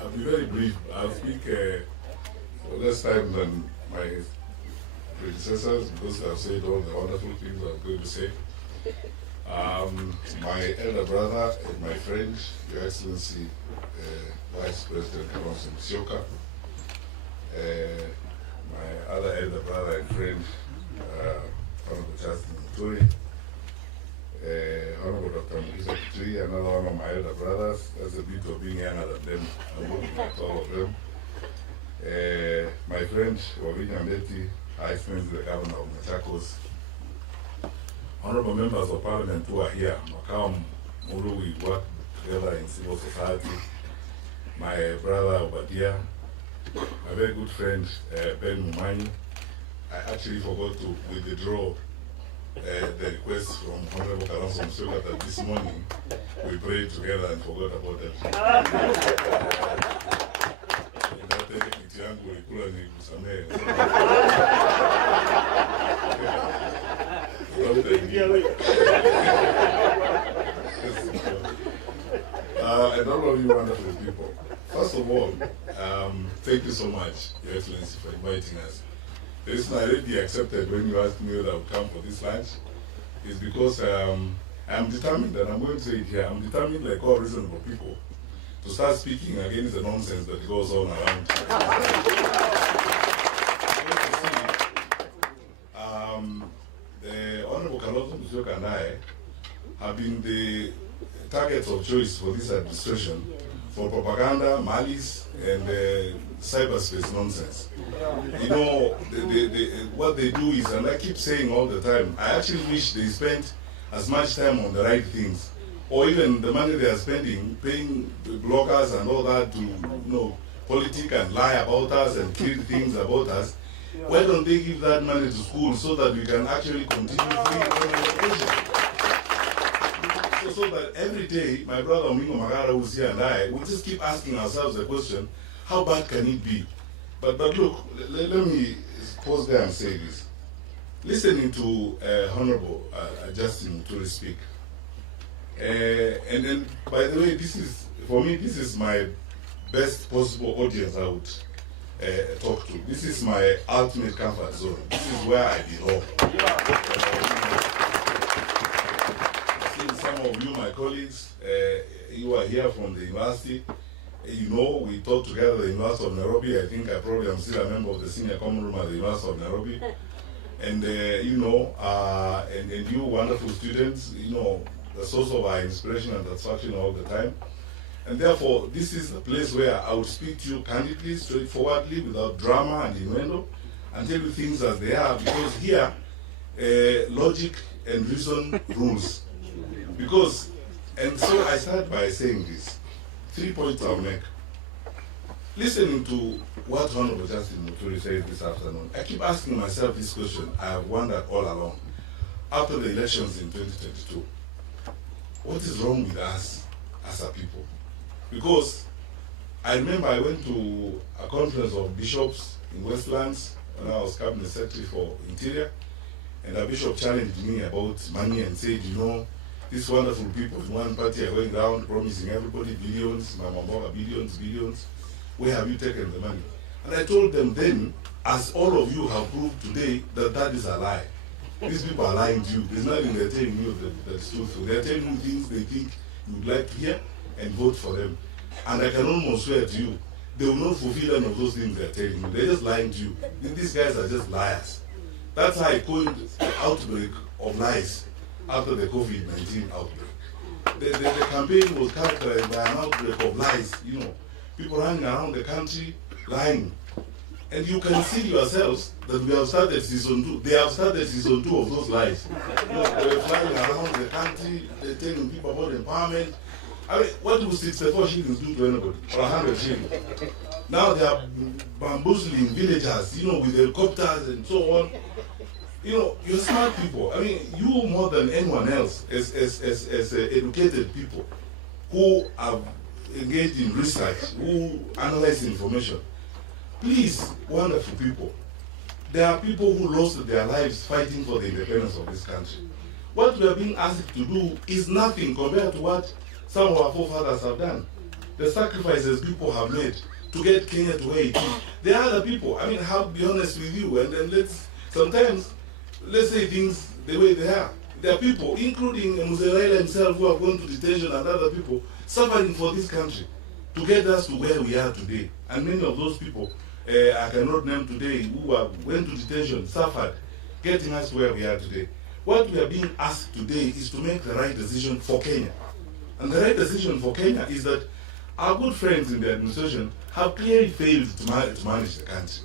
I'll be very brief. I'll speak less time than my predecessors because I've said all the wonderful things I was going to say. My elder brother and my friend, Your Excellency, Vice President Kalonzo Musyoka, my other elder brother and friend, Honorable Justin Muturi, Honorable Dr. Mugisa Kitui, another one of my elder brothers. That's a bit of being younger than them. I'm looking at all of them. My friend, Wavinya Ndeti, High Excellency, the Governor of Machakos, honorable members of parliament who are here, Makam Mulu, we work together in civil society, my brother Obadia, my very good friend Ben Mumani. I actually forgot to withdraw the request from Honorable Kalonzo Musyoka that this morning we prayed together and forgot about it. Matiangi ulikula ni kusamehe. And all of you wonderful people. First of all, thank you so much, Your Excellency, for inviting us. The reason I already accepted when you asked me whether I would come for this lunch is because I'm determined, and I'm going to say it here, I'm determined, like all reasonable people, to start speaking against the nonsense that goes on around. The Honorable Kalonzo Musyoka and I have been the targets of choice for this administration for propaganda, malice, and cyberspace nonsense. You know, what they do is, and I keep saying all the time, I actually wish they spent as much time on the right things, or even the money they are spending, paying bloggers and all that to, you know, politic and lie about us and create things about us. Why don't they give that money to school so that we can actually continue free education? So that every day, my brother Omingo Magara, who's here, and I will just keep asking ourselves the question, how bad can it be? But look, let me pause there and say this. Listening to Honorable Justin Muturi speak, and then, by the way, this is, for me, this is my best possible audience I would talk to. This is my ultimate comfort zone. This is where I belong. Some of you, my colleagues, you are here from the university. You know, we taught together at the University of Nairobi. I think I probably am still a member of the senior common room at the University of Nairobi. And you know, and you wonderful students, you know, the source of our inspiration and satisfaction all the time. And therefore, this is the place where I would speak to you candidly, straightforwardly, without drama and innuendo, and tell you things as they are, because here, logic and reason rules. Because, and so I start by saying this. 3 points I'll make. Listening to what Honorable Justin Muturi said this afternoon, I keep asking myself this question I have wondered all along. After the elections in 2022, what is wrong with us as a people? Because I remember I went to a conference of bishops in Westlands when I was cabinet secretary for Interior, and a bishop challenged me about money and said, you know, these wonderful people in one party are going around promising everybody billions, Mamamboga billions. Where have you taken the money? And I told them then, as all of you have proved today, that that is a lie. These people are lying to you. There's nothing they're telling you that's truthful. They're telling you things they think you would like to hear and vote for them. And I can almost swear to you, they will not fulfill any of those things they're telling you. They're just lying to you. These guys are just liars. That's how I coined the outbreak of lies after the COVID-19 outbreak. The campaign was characterized by an outbreak of lies, you know, people running around the country lying. And you can see yourselves that we have started season 2. They have started season 2 of those lies. You know, they're flying around the country, they're telling people about empowerment. I mean, what do 64 shillings do to anybody? Or 100 shillings? Now they are bamboozling villagers, you know, with helicopters and so on. You know, you're smart people. I mean, you more than anyone else as educated people who have engaged in research, who analyze information. Please, wonderful people, there are people who lost their lives fighting for the independence of this country. What we are being asked to do is nothing compared to what some of our forefathers have done. the sacrifices people have made to get Kenya to where it is. There are other people. I mean, I'll be honest with you, and then let's say things the way they are. There are people, including Muzeraila himself, who have gone to detention, and other people suffering for this country to get us to where we are today. And many of those people, I cannot name today, who went to detention, suffered, getting us to where we are today. What we are being asked today is to make the right decision for Kenya. And the right decision for Kenya is that our good friends in the administration have clearly failed to manage the country.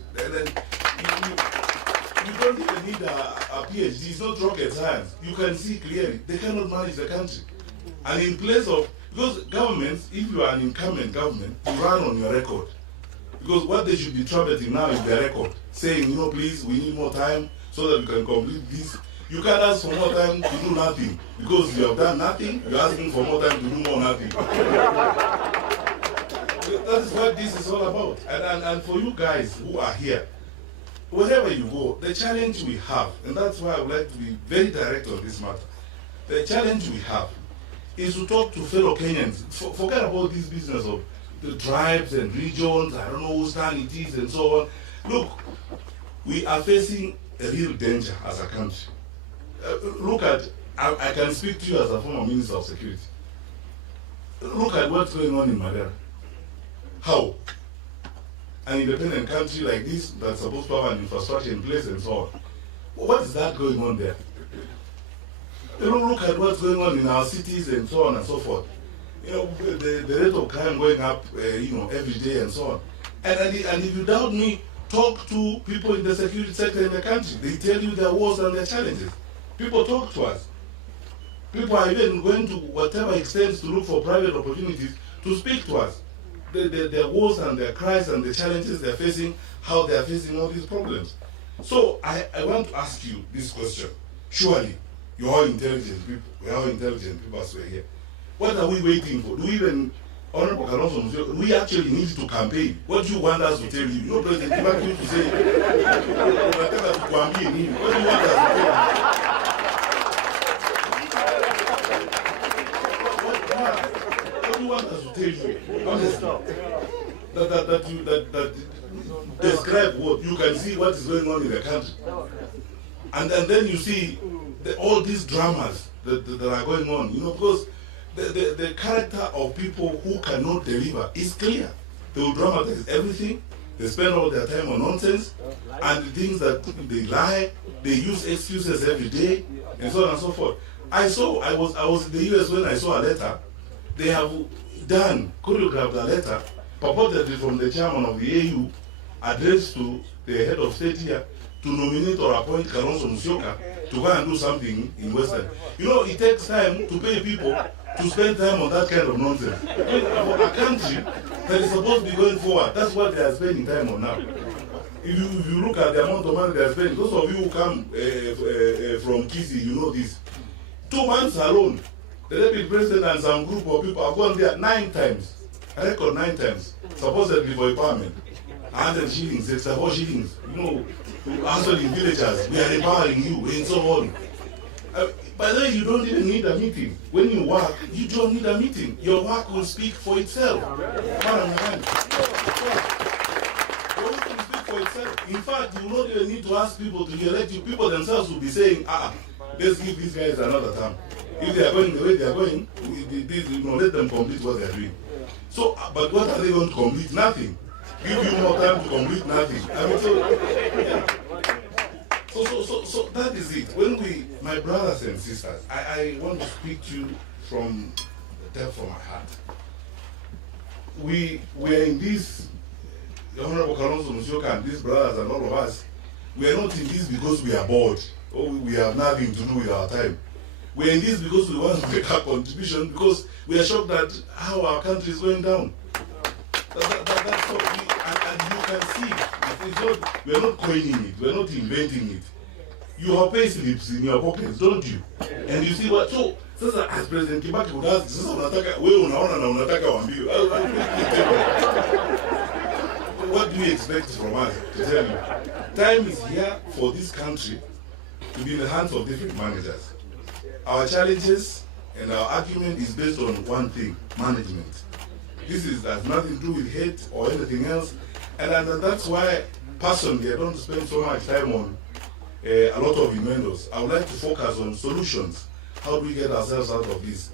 You don't even need a PhD, it's not rocket science. You can see clearly they cannot manage the country. And in place of, because governments, if you are an incumbent government, you run on your record. Because what they should be trumpeting now is their record, saying, please, we need more time so that we can complete this. You can't ask for more time to do nothing. Because you have done nothing, you're asking for more time to do more nothing. That is what this is all about. And for you guys who are here, wherever you go, the challenge we have, and that's why I would like to be very direct on this matter, the challenge we have is to talk to fellow Kenyans. Forget about this business of the tribes and regions, I don't know whose turn it is and so on. Look, we are facing a real danger as a country. Look at, I can speak to you as a former Minister of Security. Look at what's going on in Madera. How? An independent country like this that's supposed to have an infrastructure in place and so on. What is that going on there? Look at what's going on in our cities and so on and so forth. The rate of crime going up, every day and so on. And if you doubt me, talk to people in the security sector in the country. They tell you their woes and their challenges. People talk to us. People are even going to whatever extent to look for private opportunities to speak to us. Their woes and their cries and the challenges they're facing, how they're facing all these problems. So I want to ask you this question. Surely, you're all intelligent people. We're all intelligent people as we're here. What are we waiting for? Do we even, Honorable Kalonzo Musyoka, we actually need to campaign? What do you want us to tell you? President Kibaki to say, what do you want us to tell you? What do you want us to tell you? Honestly, that describe what you can see what is going on in the country, and then you see all these dramas that are going on. Because the character of people who cannot deliver is clear. They will dramatize everything. They spend all their time on nonsense and the things that they lie. They use excuses every day and so on and so forth. I was in the US when I saw a letter. They have choreographed a letter purportedly from the chairman of the AU addressed to the head of state here to nominate or appoint Kalonzo Musyoka to go and do something in Western. It takes time to pay people to spend time on that kind of nonsense. For a country that is supposed to be going forward, that's what they are spending time on now. If you look at the amount of money they are spending, those of you who come from Kisi, you know this. 2 months alone, the deputy president and some group of people have gone there 9 times. I record 9 times, supposedly for empowerment. 100 shillings, 64 shillings. Answering villagers, we are empowering you, and so on. By the way, you don't even need a meeting. When you work, you don't need a meeting. Your work will speak for itself. Your work will speak for itself. In fact, you will not even need to ask people to elect you. People themselves will be saying, let's give these guys another term. If they are going the way they are going, let them complete what they are doing. So, but what are they going to complete? Nothing. Give you more time to complete nothing. So that is it. When my brothers and sisters, I want to speak to you from the depth of my heart. We are in this, the Honorable Kalonzo Musyoka and these brothers and all of us, we are not in this because we are bored or we have nothing to do with our time. We are in this because we want to make our contribution, because we are shocked at how our country is going down. That's what and you can see, we are not coining it, we are not inventing it. You have pay slips in your pockets, don't you? And you see what, so as President Kibaki would ask, what do you expect from us to tell you? Time is here for this country to be in the hands of different managers. Our challenges and our argument is based on one thing: management. This has nothing to do with hate or anything else. And that's why, personally, I don't spend so much time on a lot of innuendos. I would like to focus on solutions. How do we get ourselves out of this?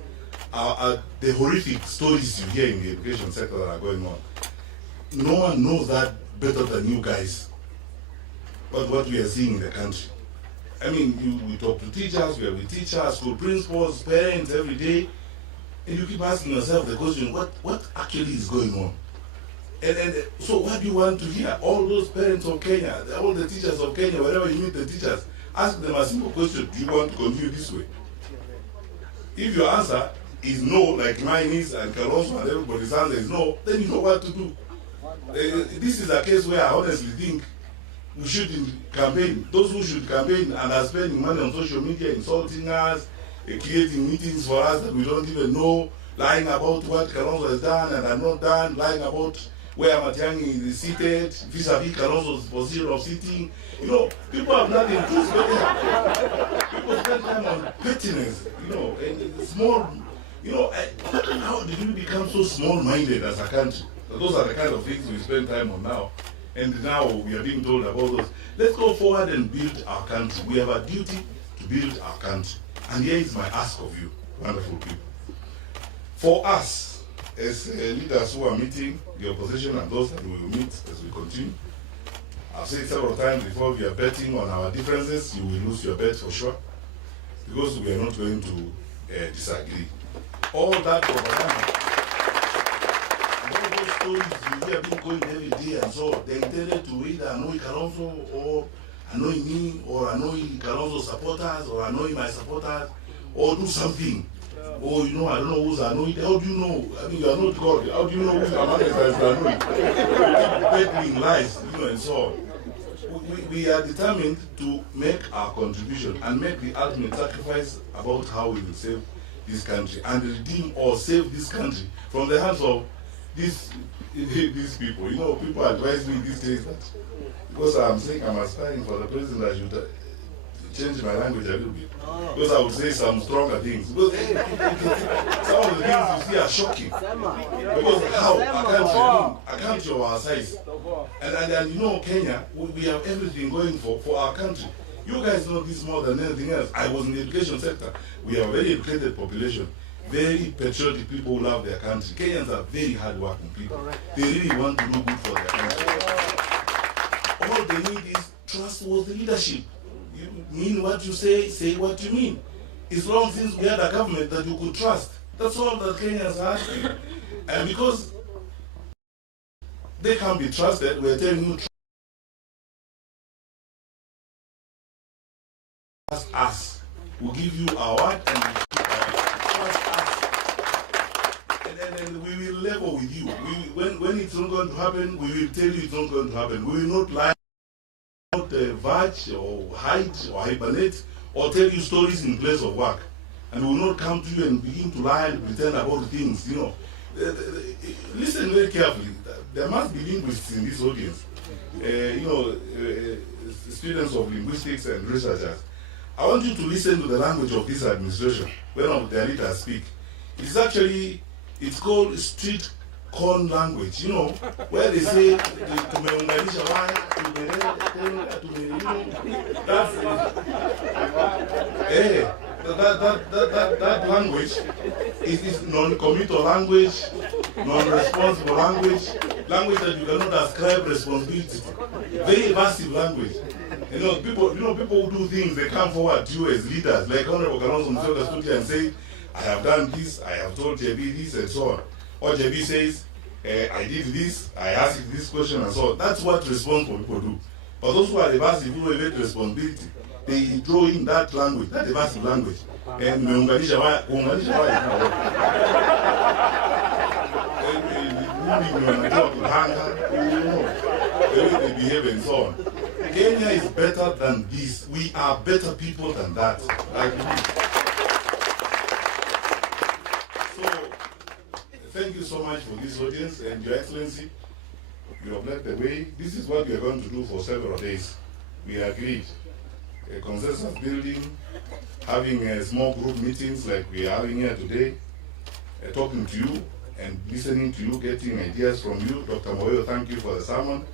The horrific stories you hear in the education sector that are going on. No one knows that better than you guys. But what we are seeing in the country. I mean, we talk to teachers, we are with teachers, school principals, parents every day, and you keep asking yourself the question, what actually is going on? And so what do you want to hear? All those parents of Kenya, all the teachers of Kenya, wherever you meet the teachers, ask them a simple question, do you want to continue this way? If your answer is no, like mine is, and Kalonzo and everybody's answer is no, then you know what to do. This is a case where I honestly think we shouldn't campaign. Those who should campaign and are spending money on social media, insulting us, creating meetings for us that we don't even know, lying about what Kalonzo has done and has not done, lying about where Matiangi is seated, vis-a-vis Kalonzo's position of sitting. You know, people have nothing to spend. People spend time on pettiness, and small, how did we become so small-minded as a country? Those are the kind of things we spend time on now. And now we are being told about those. Let's go forward and build our country. We have a duty to build our country. And here is my ask of you, wonderful people. For us, as leaders who are meeting the opposition and those that we will meet as we continue, I've said several times before, we are betting on our differences. You will lose your bet for sure, because we are not going to disagree. All that propaganda, all those stories you hear people going every day and so, they intended to either annoy Kalonzo or annoy me or annoy Kalonzo's supporters or annoy my supporters or do something. Or, I don't know who's annoyed. How do you know? I mean, you are not God. How do you know who's annoyed? Peddling lies, and so on. We are determined to make our contribution and make the ultimate sacrifice about how we will save this country and redeem or save this country from the hands of these people. People advise me these days that because I'm saying I'm aspiring for the president, I should change my language a little bit. Because I would say some stronger things. Because some of the things you see are shocking. Because how a country of our size. And Kenya, we have everything going for our country. You guys know this more than anything else. I was in the education sector. We have a very educated population. Very patriotic people who love their country. Kenyans are very hard-working people. They really want to do good for their country. All they need is trustworthy leadership. You mean what you say what you mean. It's long since we had a government that you could trust. That's all that Kenyans are asking. And because they can't be trusted, we're telling you, trust us. We'll give you our word and trust us. And we will level with you. When it's not going to happen, we will tell you it's not going to happen. We will not lie, not verge or hide or hibernate or tell you stories in place of work. And we will not come to you and begin to lie and pretend about things, Listen very carefully. There must be linguists in this audience. Students of linguistics and researchers. I want you to listen to the language of this administration when their leaders speak. It's called street corn language, where they say, that language is non-committal language, non-responsible language that you cannot ascribe responsibility to. Very evasive language. People who do things, they come forward to you as leaders, like Honorable Kalonzo Musyoka stood here and said, I have done this, I have told JB this, and so on. Or JB says, I did this, I asked this question, and so on. That's what responsible people do. But those who are evasive, who evade responsibility, they throw in that language, that evasive language. And meunganisha waya is the way they behave and so on. Kenya is better than this. We are better people than that. So, thank you so much for this audience and Your Excellency. You have led the way. This is what we are going to do for several days. We agreed. A consensus building, having small group meetings like we are having here today, talking to you, and listening to you, getting ideas from you. Dr. Moyo, thank you for the sermon.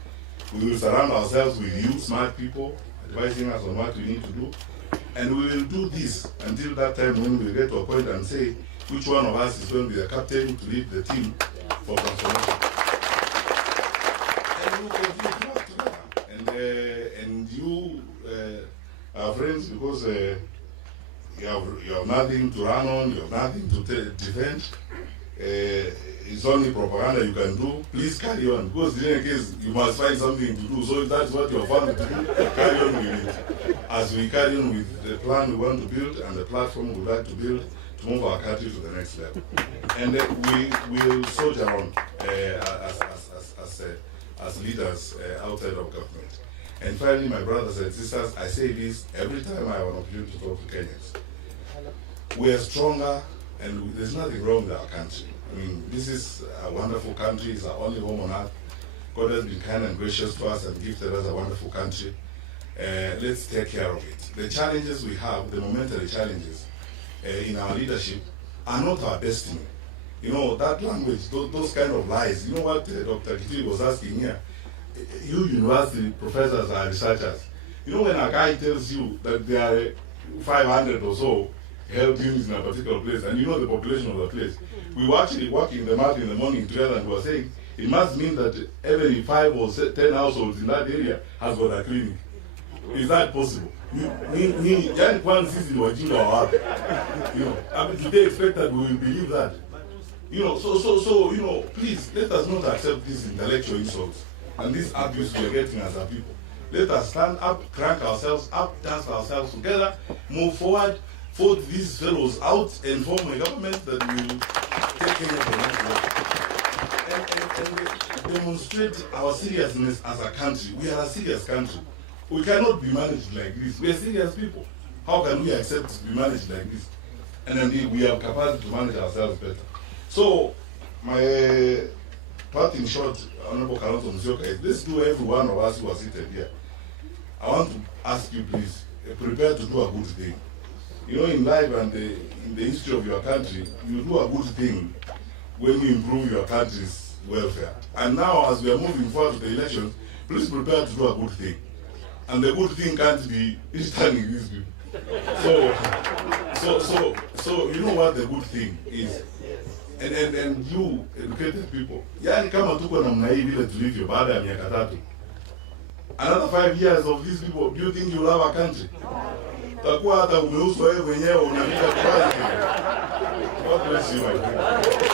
We will surround ourselves with you, smart people, advising us on what we need to do. And we will do this until that time when we get to a point and say which one of us is going to be the captain to lead the team for transformation. And we will continue to work together. And you, our friends, because you have nothing to run on, you have nothing to defend. It's only propaganda you can do. Please carry on, because in any case you must find something to do. So if that's what you're found to do, carry on with it. As we carry on with the plan we want to build and the platform we would like to build to move our country to the next level. And we will soldier on as leaders outside of government. And finally, my brothers and sisters, I say this every time I have an opportunity to talk to Kenyans. We are stronger, and there's nothing wrong with our country. I mean, this is a wonderful country. It's our only home on earth. God has been kind and gracious to us and gifted us a wonderful country. Let's take care of it. The challenges we have, the momentary challenges in our leadership, are not our destiny. You know, that language, those kind of lies. You know what Dr. Kitili was asking here? You university professors are researchers. You know, when a guy tells you that there are 500 or so health units in a particular place, and you know the population of the place, we were actually working the math in the morning together, and we were saying it must mean that every 5 or 10 households in that area has got a clinic. Is that possible? Yani kwanza sisi ni wajinga wa wapi? You know, I mean, do they expect that we will believe that? You know, so you know, please let us not accept these intellectual insults and this abuse we are getting as a people. Let us stand up, crank ourselves up, dust ourselves together, move forward, vote these fellows out, and form a government that will take care of the next level. And demonstrate our seriousness as a country. We are a serious country. We cannot be managed like this. We are serious people. How can we accept to be managed like this? And then we have capacity to manage ourselves better. So, my part in short, Honorable Kalonzo Musyoka, is this to every one of us who are seated here. I want to ask you, please, prepare to do a good thing. You know, in life and in the history of your country, you do a good thing when you improve your country's welfare. And now, as we are moving forward to the elections, please prepare to do a good thing. And the good thing can't be returning these people. So you know what the good thing is. And you educated people. Yani kama tuko namna hii vile tulivyo baada ya miaka 3. Another 5 years of these people, do you think you'll have a country? Takuwa hata umeuzwa wewe mwenyewe unapita kazi. God bless you, my friend.